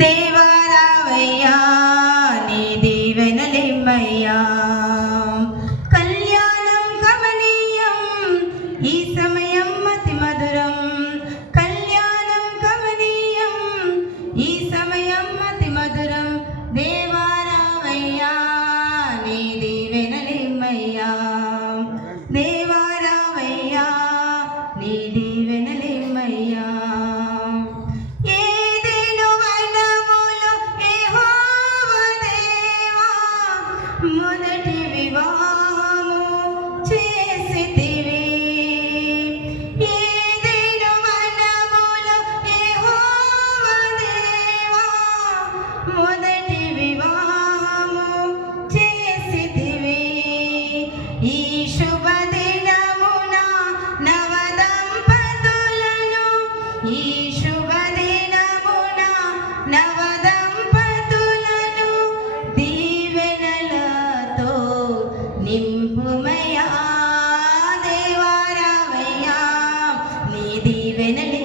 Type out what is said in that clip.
దేవారావయ్యా నీ దీవెనలిమ్మయ్యా. కళ్యాణం కమనీయం ఈ సమయం అతి మధురం, కళ్యాణం కమనీయం ఈ సమయం అతి మధురం. దేవారావయ్యా నీ దీవెనలిమ్మయ్యా, దేవారావయ్యా నీ దీవెనలిమ్మయ్యా. మొదటి వివాహము చేసితివి, ఏదెను వనములో యెహోవా దేవా మొదటి వివాహము చేసితివి. ఈ శుభదినమున నవదంపతులను, ఈ శుభదినమున నవదంపతులను దీవెనలతో నింపుమయ్యా. దేవారావయ్యా నీ దీవెనలి